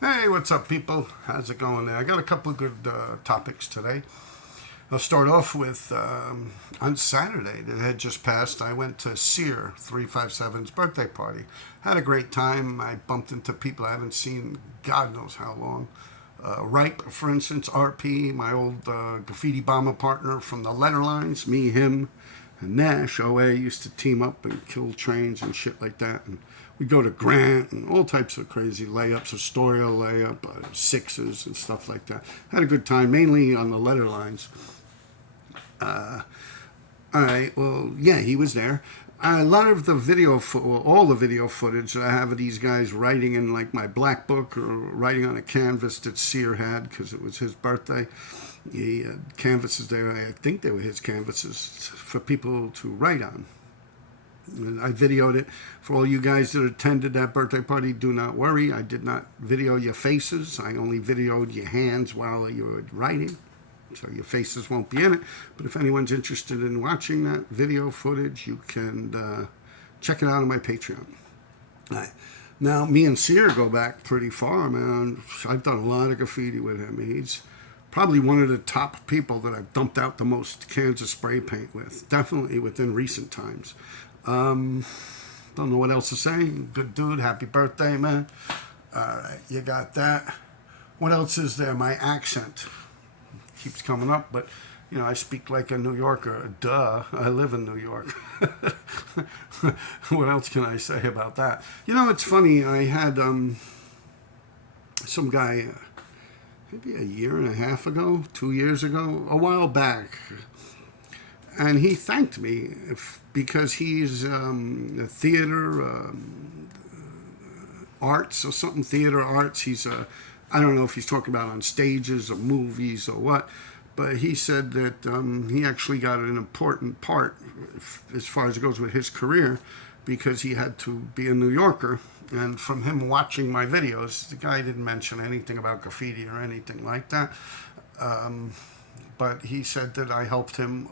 Hey, what's up, people? How's it going there? I got a couple of good topics today. I'll start off with on Saturday that had just passed, I went to SERE 357's birthday party. Had a great time. I bumped into people I haven't seen God knows how long. Ripe, for instance, RP, my old graffiti bomber partner from the letter lines, me, him, and Nash, OA, used to team up and kill trains and shit like that. And we'd go to Grant and all types of crazy layups, Astoria layup, sixes and stuff like that. Had a good time, mainly on the letter lines. All right, well, yeah, he was there. A lot of the all the video footage that I have of these guys writing in like my black book or writing on a canvas that Sear had because it was his birthday. He had canvases there. I think they were his canvases for people to write on. And I videoed it. For all you guys that attended that birthday party, do not worry. I did not video your faces. I only videoed your hands while you were writing. So your faces won't be in it. But if anyone's interested in watching that video footage, you can check it out on my Patreon. Now, me and Sear go back pretty far, man. I've done a lot of graffiti with him. He's probably one of the top people that I've dumped out the most cans of spray paint with. Definitely within recent times. Don't know what else to say. Good dude. Happy birthday, man. All right, you got that. What else is there? My accent keeps coming up, but you know, I speak like a New Yorker. Duh, I live in New York. What else can I say about that? You know, it's funny. I had some guy maybe a year and a half ago, 2 years ago, a while back, and he thanked me because he's a theater arts or something, theater arts. He's I don't know if he's talking about on stages or movies or what, but he said that he actually got an important part as far as it goes with his career because he had to be a New Yorker. And from him watching my videos, the guy didn't mention anything about graffiti or anything like that. But he said that I helped him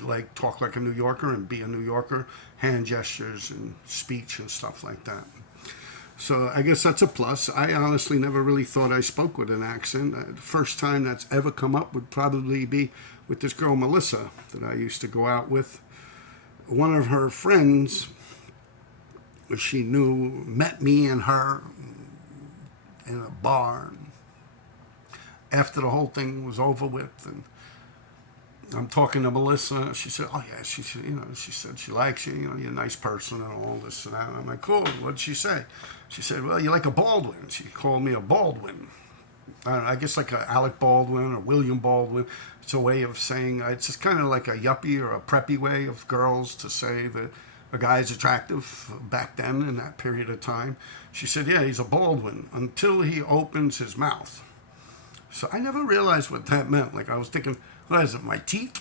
like talk like a New Yorker and be a New Yorker, hand gestures and speech and stuff like that. So I guess that's a plus. I honestly never really thought I spoke with an accent. The first time that's ever come up would probably be with this girl, Melissa, that I used to go out with. One of her friends, she knew, met me and her in a bar. After the whole thing was over with, and I'm talking to Melissa. She said, "Oh yeah," she said, she said she likes you. You're a nice person and all this and that. And I'm like, "Cool." What'd she say? She said, "Well, you're like a Baldwin." She called me a Baldwin. I don't know, I guess like a Alec Baldwin or William Baldwin. It's a way of saying it's just kind of like a yuppie or a preppy way of girls to say that a guy is attractive back then in that period of time. She said, "Yeah, he's a Baldwin until he opens his mouth." So I never realized what that meant. Like I was thinking, what is it, my teeth?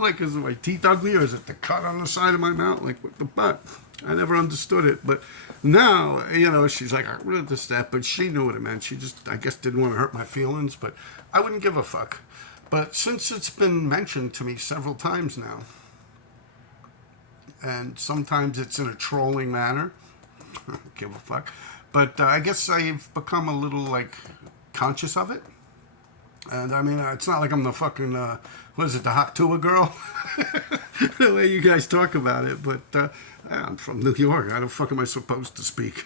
Like, is it my teeth ugly or is it the cut on the side of my mouth? Like, what the fuck? I never understood it. But now, she's like, I read this, that, but she knew what it meant. She just, I guess, didn't want to hurt my feelings, but I wouldn't give a fuck. But since it's been mentioned to me several times now, and sometimes it's in a trolling manner, I don't give a fuck. But I guess I've become a little, like, conscious of it. And I mean, it's not like I'm the fucking, what is it, the Haktua girl? The way you guys talk about it. But I'm from New York. How the fuck am I supposed to speak?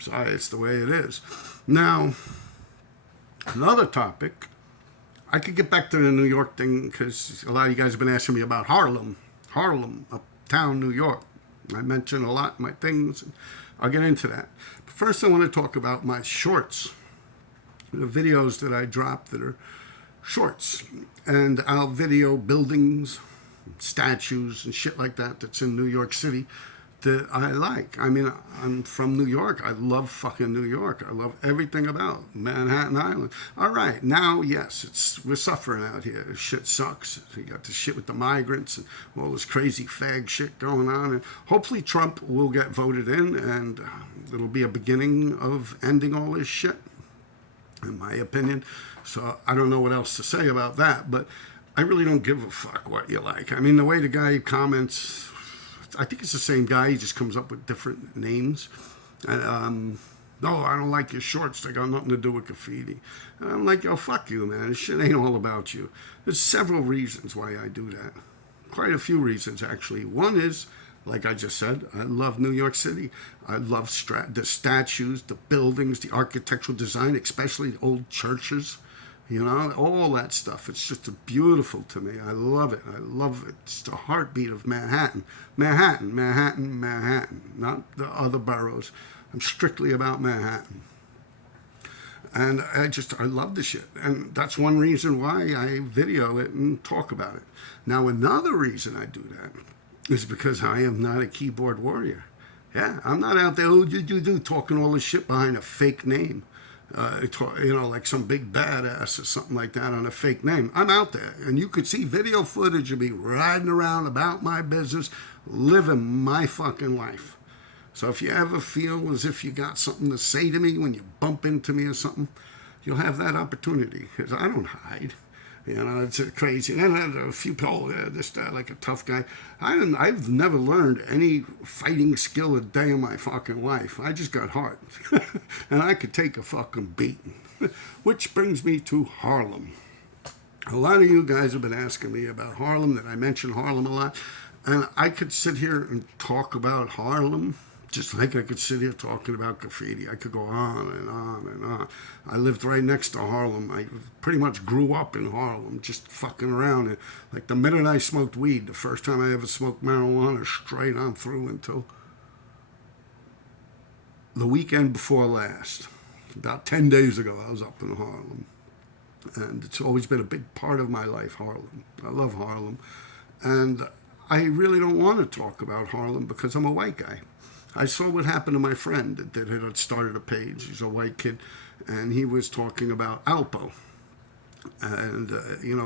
Sorry, it's the way it is. Now, another topic. I could get back to the New York thing because a lot of you guys have been asking me about Harlem. Harlem, Uptown, New York. I mentioned a lot in my things. I'll get into that. But first I want to talk about my shorts. The videos that I drop that are shorts, and I'll video buildings, statues, and shit like that that's in New York City that I like. I mean, I'm from New York. I love fucking New York. I love everything about Manhattan Island. All right, now, yes, we're suffering out here. Shit sucks. You got the shit with the migrants and all this crazy fag shit going on, and hopefully Trump will get voted in, and it'll be a beginning of ending all this shit, in my opinion. So I don't know what else to say about that, but I really don't give a fuck what you like. I mean, the way the guy comments, I think it's the same guy. He just comes up with different names. And No, I don't like your shorts. They got nothing to do with graffiti. And I'm like, yo, fuck you, man. This shit ain't all about you. There's several reasons why I do that. Quite a few reasons, actually. One is, like I just said, I love New York City. I love the statues, the buildings, the architectural design, especially old churches. You know, all that stuff. It's just beautiful to me. I love it. I love it. It's the heartbeat of Manhattan. Manhattan, Manhattan, Manhattan. Not the other boroughs. I'm strictly about Manhattan. And I love the shit. And that's one reason why I video it and talk about it. Now, another reason I do that is because I am not a keyboard warrior. Yeah, I'm not out there, talking all this shit behind a fake name. Like some big badass or something like that on a fake name. I'm out there, and you could see video footage of me riding around about my business, living my fucking life. So if you ever feel as if you got something to say to me when you bump into me or something, you'll have that opportunity, because I don't hide. You know, it's crazy. And then a few people, this guy, like a tough guy. I've never learned any fighting skill a day in my fucking life. I just got heart. And I could take a fucking beating. Which brings me to Harlem. A lot of you guys have been asking me about Harlem, that I mention Harlem a lot. And I could sit here and talk about Harlem just like I could sit here talking about graffiti. I could go on and on and on. I lived right next to Harlem. I pretty much grew up in Harlem, just fucking around. And like the minute I smoked weed, the first time I ever smoked marijuana, straight on through until the weekend before last. About 10 days ago, I was up in Harlem. And it's always been a big part of my life, Harlem. I love Harlem. And I really don't want to talk about Harlem because I'm a white guy. I saw what happened to my friend that had started a page. He's a white kid, and he was talking about Alpo, and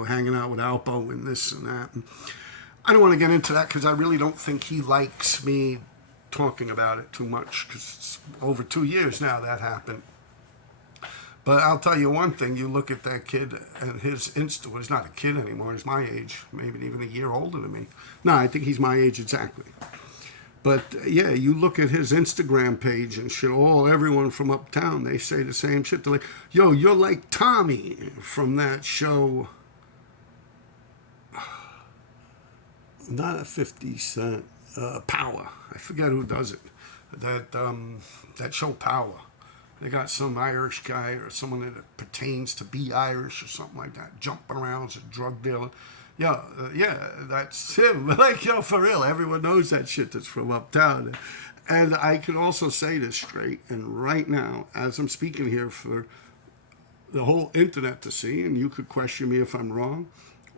hanging out with Alpo and this and that. And I don't want to get into that because I really don't think he likes me talking about it too much, because it's over 2 years now that happened. But I'll tell you one thing: you look at that kid and his Insta. Well, he's not a kid anymore. He's my age, maybe even a year older than me. No, I think he's my age exactly. But yeah, you look at his Instagram page and shit, everyone from Uptown, they say the same shit. They're like, yo, you're like Tommy from that show. Not a 50 Cent, Power. I forget who does it. That show Power. They got some Irish guy or someone that pertains to be Irish or something like that, jumping around as a drug dealer. Yeah, that's him. Like, for real, everyone knows that shit that's from Uptown. And I can also say this straight, and right now, as I'm speaking here for the whole internet to see, and you could question me if I'm wrong,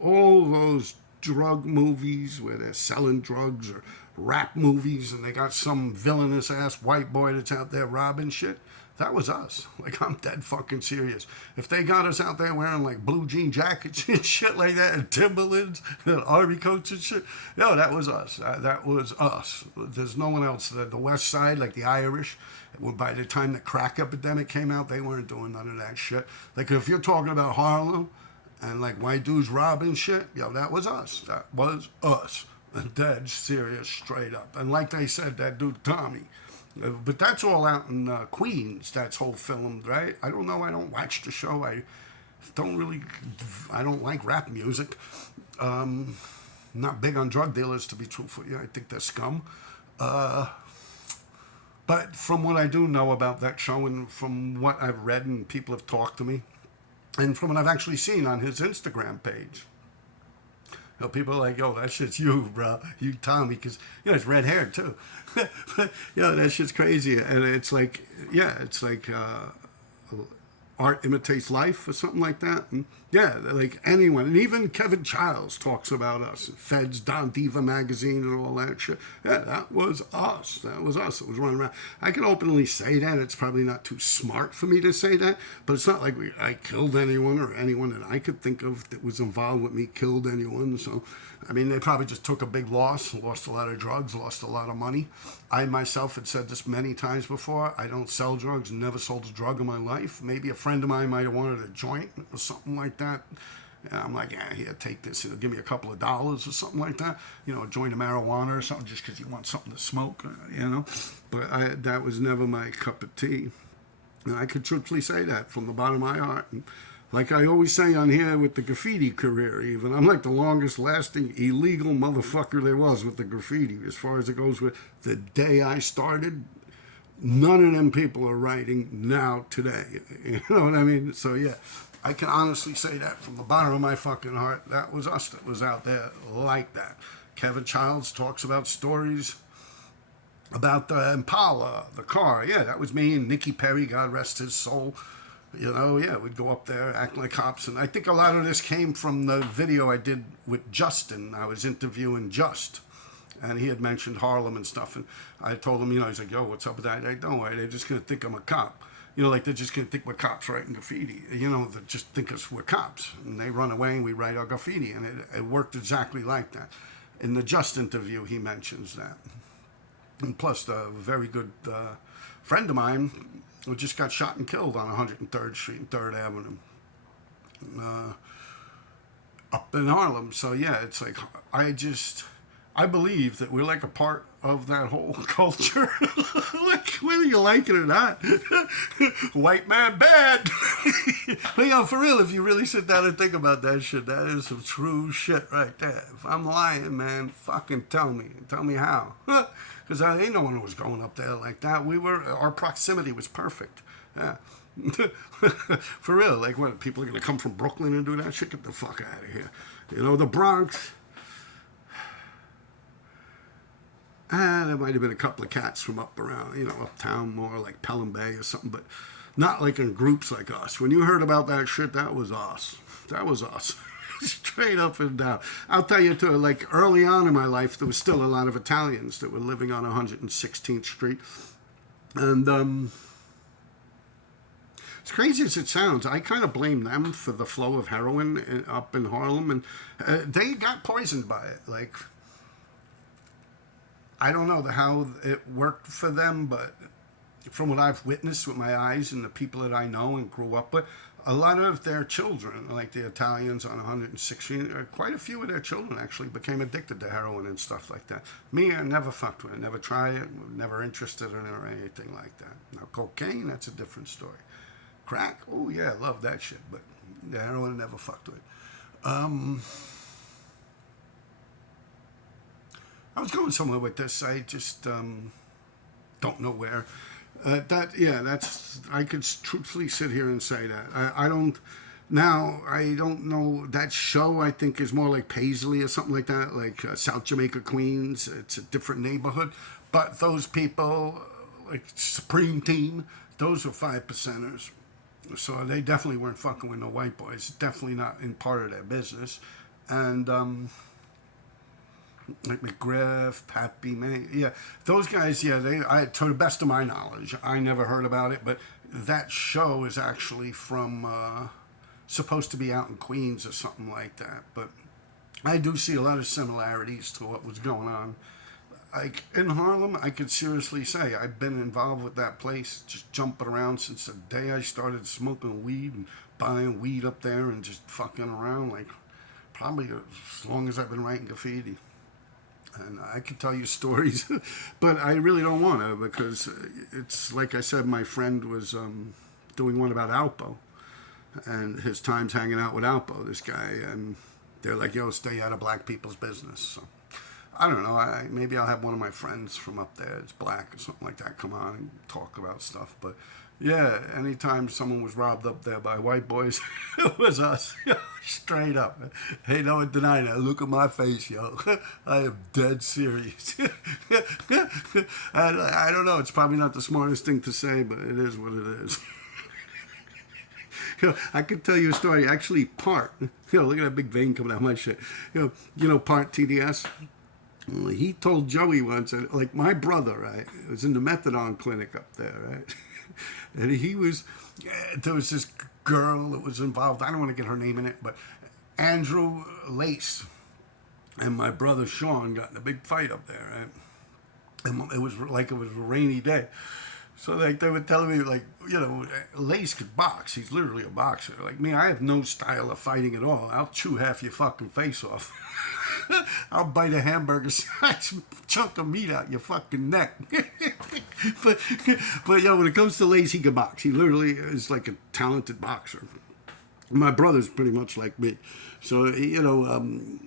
all those drug movies where they're selling drugs, or rap movies, and they got some villainous ass white boy that's out there robbing shit, that was us. Like, I'm dead fucking serious. If they got us out there wearing like blue jean jackets and shit like that, and Timberlands and army coats and shit, that was us. That was us. There's no one else. The West Side, like the Irish, by the time the crack epidemic came out, they weren't doing none of that shit. Like, if you're talking about Harlem and like white dudes robbing shit, that was us. That was us. And dead serious, straight up. And like they said, that dude Tommy. But that's all out in Queens. That's whole filmed, right? I don't know. I don't watch the show. I don't like rap music. Not big on drug dealers, to be truthful. I think they're scum. But from what I do know about that show, and from what I've read and people have talked to me, and from what I've actually seen on his Instagram page, people are like, yo, that shit's you, bro. You Tommy, because, it's red hair, too. That shit's crazy. And it's like, art imitates life or something like that. And like anyone. And even Kevin Childs talks about us. Feds, Don Diva magazine and all that shit. Yeah, that was us. That was us. It was running around. I can openly say that. It's probably not too smart for me to say that. But it's not like I killed anyone, or anyone that I could think of that was involved with me killed anyone. So, I mean, they probably just took a big loss, lost a lot of drugs, lost a lot of money. I myself had said this many times before. I don't sell drugs, never sold a drug in my life. Maybe a friend of mine might have wanted a joint or something like that. And I'm like, here, take this. It'll give me a couple of dollars or something like that. A joint of marijuana or something, just because you want something to smoke, But that was never my cup of tea. And I could truthfully say that from the bottom of my heart. And like I always say on here with the graffiti career, even, I'm like the longest lasting illegal motherfucker there was with the graffiti. As far as it goes with the day I started, none of them people are writing now today. You know what I mean? So yeah, I can honestly say that from the bottom of my fucking heart. That was us that was out there like that. Kevin Childs talks about stories about the Impala, the car. Yeah, that was me and Nicky Perry, God rest his soul. You know, yeah, we'd go up there acting like cops. And I think a lot of this came from the video I did with Justin. I was interviewing Just. And he had mentioned Harlem and stuff. And I told him, you know, he's like, yo, what's up with that? Hey, don't worry, they're just going to think I'm a cop. You know, like they're just going to think we're cops writing graffiti. You know, they just think us we're cops. And they run away and we write our graffiti. And it worked exactly like that. In the Just interview, he mentions that. And plus, a very good friend of mine who just got shot and killed on 103rd Street and 3rd Avenue up in Harlem. So, yeah, it's like, I believe that we're like a part of that whole culture. Like, whether you like it or not. White man bad. But, you know, for real, if you really sit down and think about that shit, that is some true shit right there. If I'm lying, man, fucking tell me. Tell me how. Because ain't no one was going up there like that. Our proximity was perfect. Yeah. For real, like what, people are going to come from Brooklyn and do that shit? Get the fuck out of here. You know, the Bronx. There might have been a couple of cats from up around, you know, Uptown, more like Pelham Bay or something, but not like in groups like us. When you heard about that shit, that was us. That was us. Straight up and down. I'll tell you, too, like early on in my life, there was still a lot of Italians that were living on 116th Street. And as crazy as it sounds, I kind of blame them for the flow of heroin up in Harlem. And they got poisoned by it. Like, I don't know how it worked for them, but from what I've witnessed with my eyes and the people that I know and grew up with, a lot of their children, like the Italians on 116, quite a few of their children actually became addicted to heroin and stuff like that. Me, I never fucked with it, never tried it, never interested in it or anything like that. Now, cocaine, that's a different story. Crack, oh yeah, I love that shit, but the heroin, never fucked with. I was going somewhere with this. I just don't know where. I could truthfully sit here and say that. I don't know. That show, I think, is more like Paisley or something like that, like South Jamaica, Queens. It's a different neighborhood. But those people, like Supreme Team, those were 5%ers. So they definitely weren't fucking with no white boys. Definitely not in part of their business. And like McGriff, Pappy, May, yeah, those guys, yeah, to the best of my knowledge, I never heard about it, but that show is actually from, supposed to be out in Queens or something like that, but I do see a lot of similarities to what was going on. Like, in Harlem, I could seriously say I've been involved with that place, just jumping around since the day I started smoking weed and buying weed up there and just fucking around, like, probably as long as I've been writing graffiti. And I could tell you stories, but I really don't want to, because it's like I said, my friend was doing one about Alpo and his times hanging out with Alpo, this guy, and they're like, yo, stay out of black people's business. So I don't know, maybe I'll have one of my friends from up there that's black or something like that come on and talk about stuff. But yeah, anytime someone was robbed up there by white boys, it was us, straight up. Hey, no one deny that. Look at my face, yo. I am dead serious. I don't know. It's probably not the smartest thing to say, but it is what it is. I could tell you a story. Actually, Part. Look at that big vein coming out of my shit. You know, Part TDS. He told Joey once, like my brother, right, was in the methadone clinic up there, right? And there was this girl that was involved. I don't want to get her name in it, but Andrew Lace and my brother Sean got in a big fight up there, right? And it was a rainy day. So like they were telling me like, you know, Lace could box. He's literally a boxer. Like me, I have no style of fighting at all. I'll chew half your fucking face off. I'll bite a hamburger size chunk of meat out your fucking neck. but but yo, when it comes to Lace, he can box. He literally is like a talented boxer. My brother's pretty much like me. So, you know,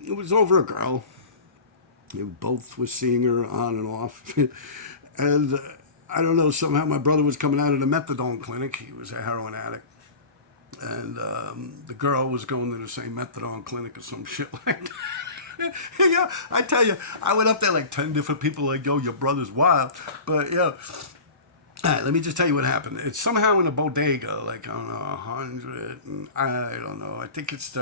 it was over a girl. We both were seeing her on and off. And I don't know, somehow my brother was coming out of the methadone clinic. He was a heroin addict. And the girl was going to the same methadone clinic or some shit like that. Yeah, I tell you, I went up there like 10 different people like, yo, your brother's wild. But, yeah. All right, let me just tell you what happened. It's somehow in a bodega, like, I don't know, 100, I don't know. I think it's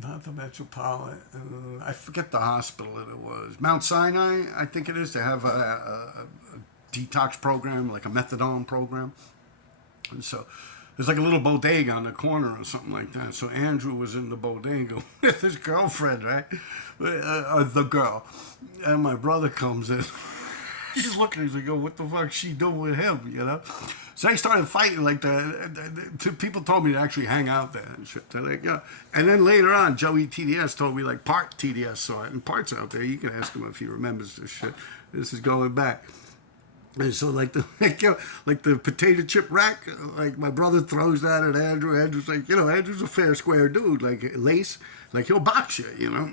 not the Metropolitan, I forget the hospital that it was. Mount Sinai, I think it is. They have a detox program, like a methadone program. And so there's like a little bodega on the corner or something like that. So Andrew was in the bodega with his girlfriend, right? The girl. And my brother comes in. He's looking, he's like, yo, what the fuck's she doing with him, you know? So they started fighting, like, people told me to actually hang out there and shit. They're like, yeah. And then later on, Joey TDS told me, like, Part TDS saw it, and Part's out there. You can ask him if he remembers this shit. This is going back. And so, like, the potato chip rack, like, my brother throws that at Andrew. Andrew's like, you know, Andrew's a fair, square dude. Like, Lace, like, he'll box you, you know?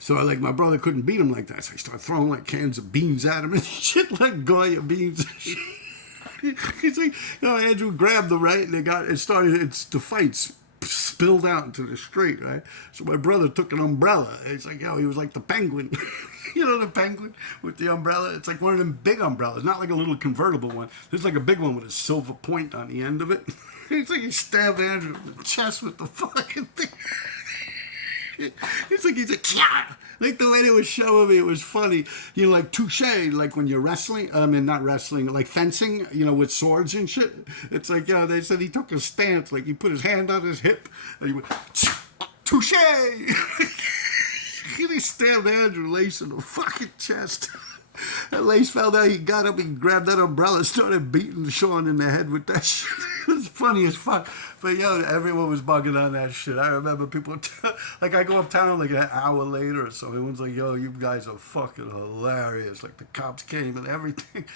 So, like, my brother couldn't beat him like that. So I started throwing, like, cans of beans at him and shit, like Goya beans. He's like, you know, Andrew grabbed them, right? And the fight spilled out into the street, right? So my brother took an umbrella. It's like, yo, he was like the penguin. You know the penguin with the umbrella? It's like one of them big umbrellas, not like a little convertible one. There's like a big one with a silver point on the end of it. It's like he stabbed Andrew in the chest with the fucking thing. It's like he's like, yeah. Like the way they were showing me, it was funny. You know, like touche, like when you're wrestling. I mean, not wrestling, like fencing. You know, with swords and shit. It's like, yeah, they said he took a stance, like he put his hand on his hip, and he went, touche. He stabbed Andrew Lace in the fucking chest. And Lace found out, he got up, he grabbed that umbrella, started beating Sean in the head with that shit. It was funny as fuck. But yo, everyone was bugging on that shit. I remember people, like I go uptown like an hour later or so. Everyone's like, yo, you guys are fucking hilarious. Like the cops came and everything.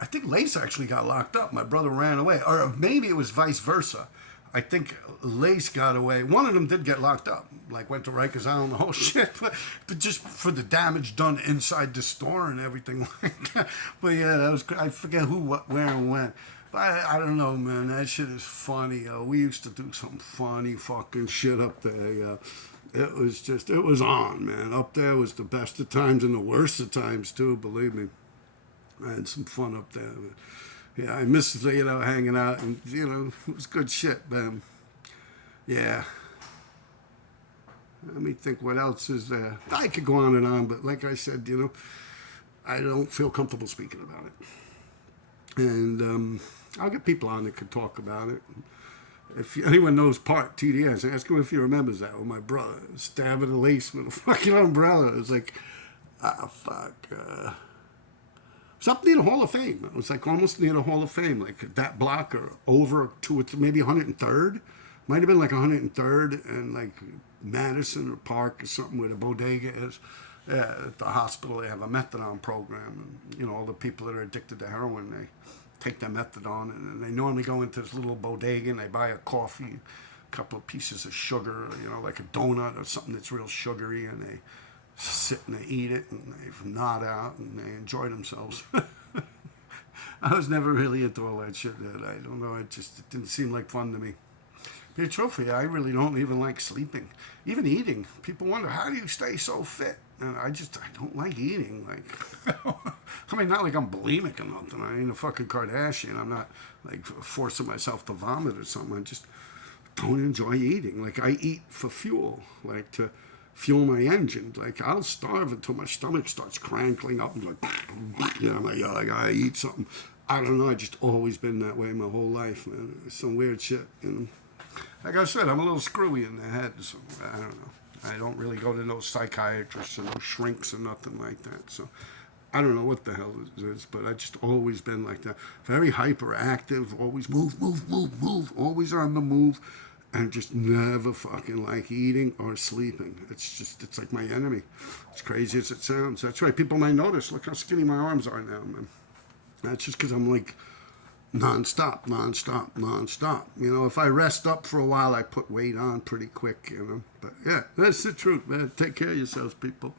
I think Lace actually got locked up. My brother ran away. Or maybe it was vice versa. I think Lace got away. One of them did get locked up, like went to Rikers Island, the whole shit, but just for the damage done inside the store and everything like that. But yeah, that was, I forget who, what, where, and when. But I don't know, man. That shit is funny. We used to do some funny fucking shit up there. It was on, man. Up there was the best of times and the worst of times too. Believe me, I had some fun up there. But, yeah, I miss, you know, hanging out, and, you know, it was good shit, man. Yeah. Let me think what else is there. I could go on and on, but like I said, you know, I don't feel comfortable speaking about it. And I'll get people on that could talk about it. If anyone knows Part TDS, ask him if he remembers that with my brother. Stabbing a Lace with a fucking umbrella. It was like, it's up near the Hall of Fame. It was like almost near the Hall of Fame, like that block or over to maybe 103rd. Might have been like 103rd and like Madison or Park or something where the bodega is. Yeah, at the hospital they have a methadone program. And, you know, all the people that are addicted to heroin, they take their methadone and they normally go into this little bodega and they buy a coffee, a couple of pieces of sugar, you know, like a donut or something that's real sugary, and they sit and they eat it and they nod out and they enjoy themselves. I was never really into all that shit. I don't know. It didn't seem like fun to me. Be true for you, I really don't even like sleeping, even eating. People wonder, how do you stay so fit? And I don't like eating. Like, I mean, not like I'm bulimic or nothing. I ain't a fucking Kardashian. I'm not like forcing myself to vomit or something. I just don't enjoy eating. Like I eat for fuel, like to fuel my engine. Like I'll starve until my stomach starts crankling up and like, you know, I'm like, oh, I gotta eat something. I don't know. I just always been that way my whole life, man. It's some weird shit, you know. Like I said, I'm a little screwy in the head, so I don't know. I don't really go to no psychiatrists or no shrinks or nothing like that. So I don't know what the hell it is, but I just always been like that. Very hyperactive, always move, move, move, move, always on the move, and just never fucking like eating or sleeping. It's like my enemy. As crazy as it sounds. That's right. People might notice. Look how skinny my arms are now, man. That's just because I'm like nonstop, nonstop, nonstop. You know, if I rest up for a while, I put weight on pretty quick, you know. But yeah, that's the truth, man. Take care of yourselves, people.